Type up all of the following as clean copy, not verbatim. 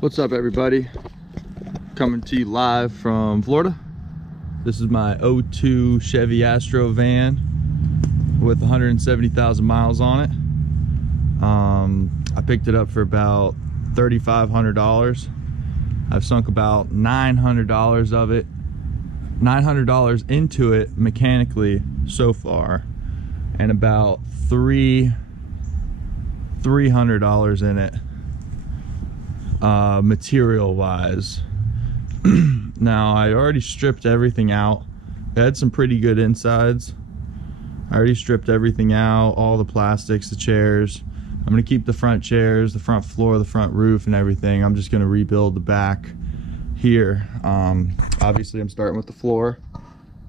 What's up, everybody? Coming to you live from Florida. This is my 02 Chevy Astro van with 170,000 miles on it. I picked it up for about $3,500. I've sunk about $900 of it, $900 into it mechanically so far, and about $300 in it material wise. Now, I already stripped everything out. It had some pretty good insides. I already stripped everything out, all the plastics, the chairs. I'm gonna keep the front chairs, the front floor, the front roof and everything. I'm just gonna rebuild the back here. Obviously I'm starting with the floor.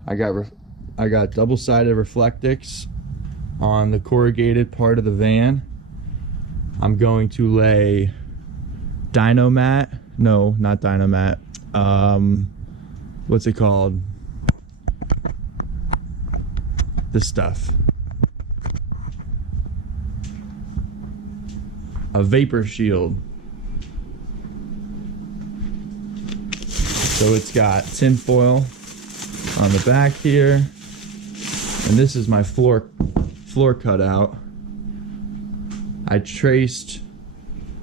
I got double-sided Reflectix on the corrugated part of the van. I'm going to lay Dynomat. No, not Dynomat. What's it called? This stuff. A vapor shield. So it's got tin foil on the back here, and this is my floor cutout.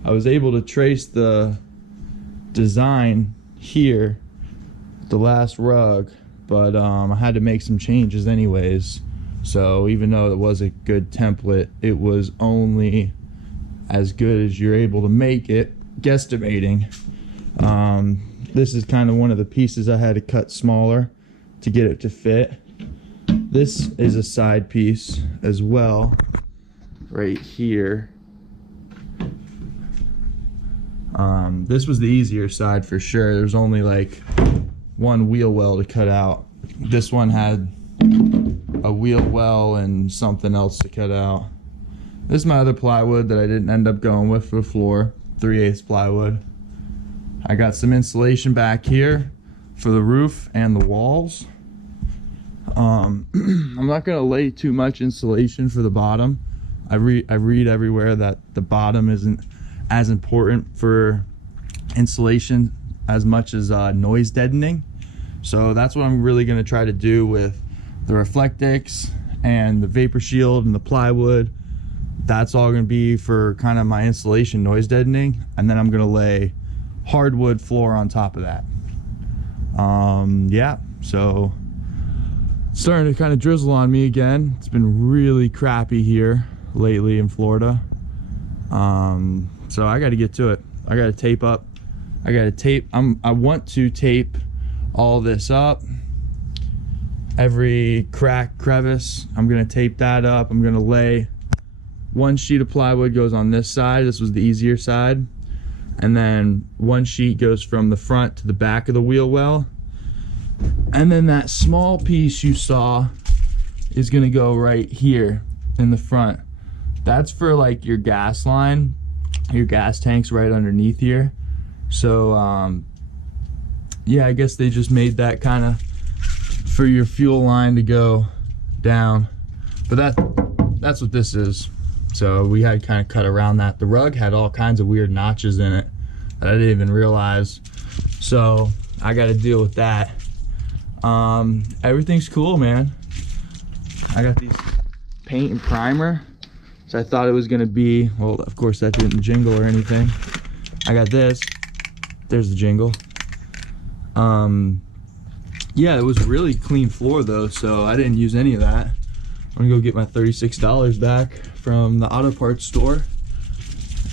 I was able to trace the design here, the last rug, but I had to make some changes anyways. So even though it was a good template, it was only as good as you're able to make it, guesstimating. This is kind of one of the pieces I had to cut smaller to get it to fit. This is a side piece as well, right here. This was the easier side for sure. There's only like one wheel well to cut out. This one had a wheel well and something else to cut out. This is my other plywood that I didn't end up going with for the floor, 3/8 plywood. I got some insulation back here for the roof and the walls. I'm not gonna lay too much insulation for the bottom. I read everywhere that the bottom isn't as important for insulation as much as noise deadening. So that's what I'm really gonna try to do with the Reflectix and the vapor shield and the plywood. That's all gonna be for kind of my insulation noise deadening, and then I'm gonna lay hardwood floor on top of that. Yeah, so it's starting to kind of drizzle on me again. It's been really crappy here lately in Florida. So I got to get to it. I got to tape up. I got to tape. I want to tape all this up. Every crack, crevice, I'm gonna tape that up. I'm gonna lay one sheet of plywood goes on this side. This was the easier side. And then one sheet goes from the front to the back of the wheel well. And then that small piece you saw is gonna go right here in the front. That's for like your gas line. Your gas tank's right underneath here. So yeah, I guess they just made that kind of for your fuel line to go down. But that's what this is. So we had kind of cut around that. The rug had all kinds of weird notches in it that I didn't even realize. So I got to deal with that. Everything's cool, man. I got these paint and primer. So I thought it was gonna be, well, of course that didn't jingle or anything. I got this. There's the jingle. Yeah, it was really clean floor though, so I didn't use any of that. I'm gonna go get my $36 back from the auto parts store,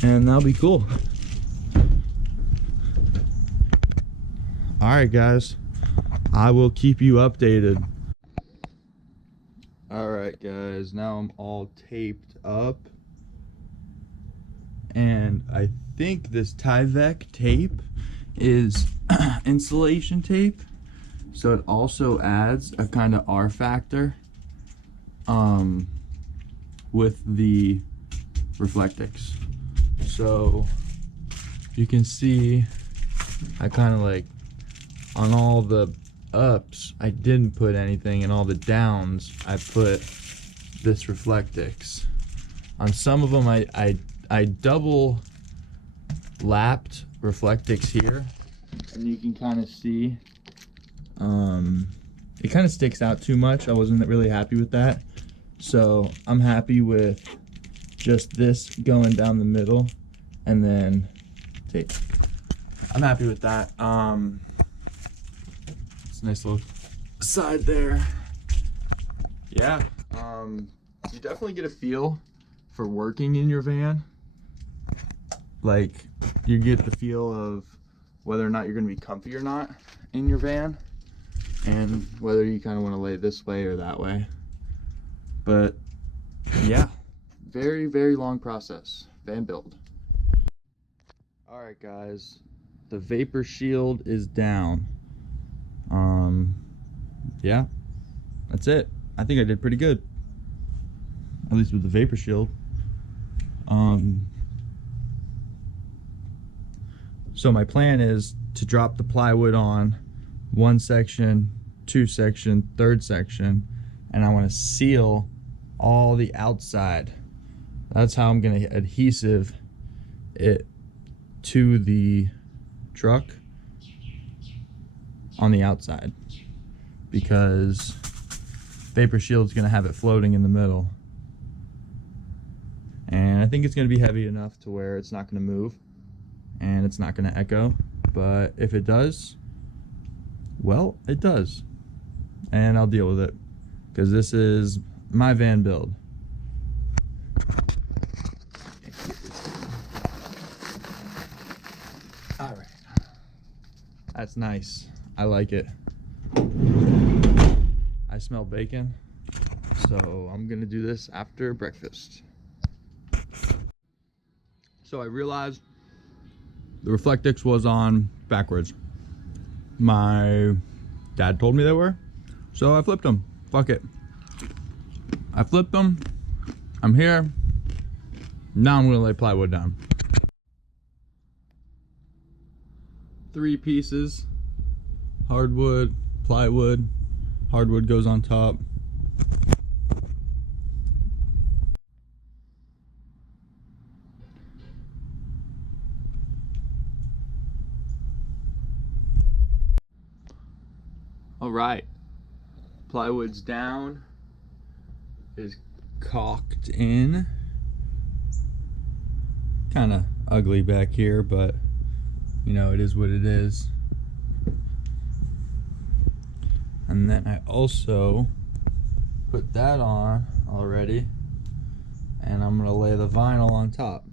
and that'll be cool. All right, guys, I will keep you updated. All right, guys, now I'm all taped up, and I think this Tyvek tape is insulation tape, so it also adds a kind of R factor with the Reflectix. So you can see I kind of like on all the ups I didn't put anything, and all the downs I put this Reflectix. On some of them I double lapped Reflectix here, and you can kind of see it kind of sticks out too much. I wasn't really happy with that, so I'm happy with just this going down the middle, and then I'm happy with that. It's a nice little side there. Yeah, you definitely get a feel for working in your van. Like, you get the feel of whether or not you're going to be comfy or not in your van, and whether you kind of want to lay this way or that way. But yeah, very, very long process, van build. All right, guys, the vapor shield is down. Yeah, that's it. I think I did pretty good, at least with the vapor shield. So my plan is to drop the plywood on one section, two section, third section, and I want to seal all the outside. That's how I'm going to adhesive it to the truck on the outside, because vapor shield's going to have it floating in the middle, and I think it's going to be heavy enough to where it's not going to move and it's not going to echo. But if it does, well, it does, and I'll deal with it, because this is my van build. All right, that's nice. I like it. I smell bacon, so I'm gonna do this after breakfast. So I realized the Reflectix was on backwards. My dad told me they were, so I flipped them. Fuck it. I flipped them. I'm here. Now I'm gonna lay plywood down. 3 pieces. Hardwood, plywood. Hardwood goes on top. All right, plywood's down, is caulked in. Kind of ugly back here, but you know, it is what it is. And then I also put that on already, and I'm gonna lay the vinyl on top.